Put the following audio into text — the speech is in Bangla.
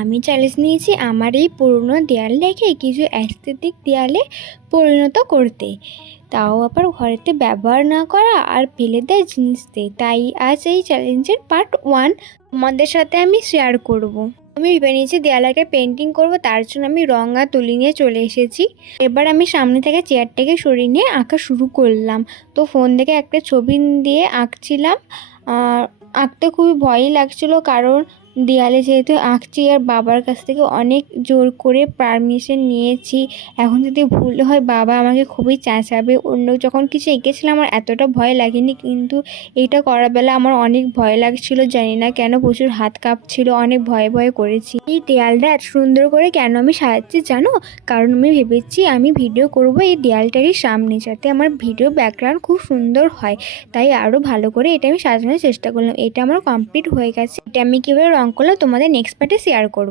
আমি চ্যালেঞ্জ নিয়েছি আমার এই পুরনো দেয়ালটাকে কিছু অ্যাস্থেটিক দেয়ালে পরিণত করতে, তাও আবার ঘরেতে ব্যবহার না করা আর ফেলে দেওয়া জিনিস দিয়ে। তাই আজ এই চ্যালেঞ্জের পার্ট 1 তোমাদের সাথে আমি শেয়ার করব। আমি ভেবে নিয়েছি দেয়ালটাকে পেন্টিং করব, তার জন্য আমি রং আর তুলি নিয়ে চলে এসেছি। এবার আমি সামনে থেকে চেয়ারটাকে সরিয়ে নিয়ে আঁকা শুরু করলাম। তো ফোন থেকে একটা ছবি দিয়ে আঁকছিলাম। আর আঁকতে খুবই ভয়ই লাগছিল, কারণ দেয়ালে যেহেতু আঁকছি আর বাবার কাছ থেকে অনেক জোর করে পারমিশন নিয়েছি। এখন যদি ভুল হয় বাবা আমাকে খুবই চেঁচাবে। অন্য যখন কিছু এঁকেছিলাম আমার এতটা ভয় লাগেনি, কিন্তু এইটা করার বেলা আমার অনেক ভয় লাগছিল, জানি না কেন, প্রচুর হাত কাঁপছিল, অনেক ভয়ে ভয়ে করেছি। এই দেয়ালটা এত সুন্দর করে কেন আমি সাজাচ্ছি জানো? কারণ আমি ভেবেছি আমি ভিডিও করব এই দেয়ালটারই সামনে, যাতে আমার ভিডিও ব্যাকগ্রাউন্ড খুব সুন্দর হয়। তাই আরও ভালো করে এটা আমি সাজানোর চেষ্টা করলাম। এটা আমার কমপ্লিট হয়ে গেছে। এটা আমি কীভাবে রং করলাম তোমাদের নেক্সট পার্টে শেয়ার করব।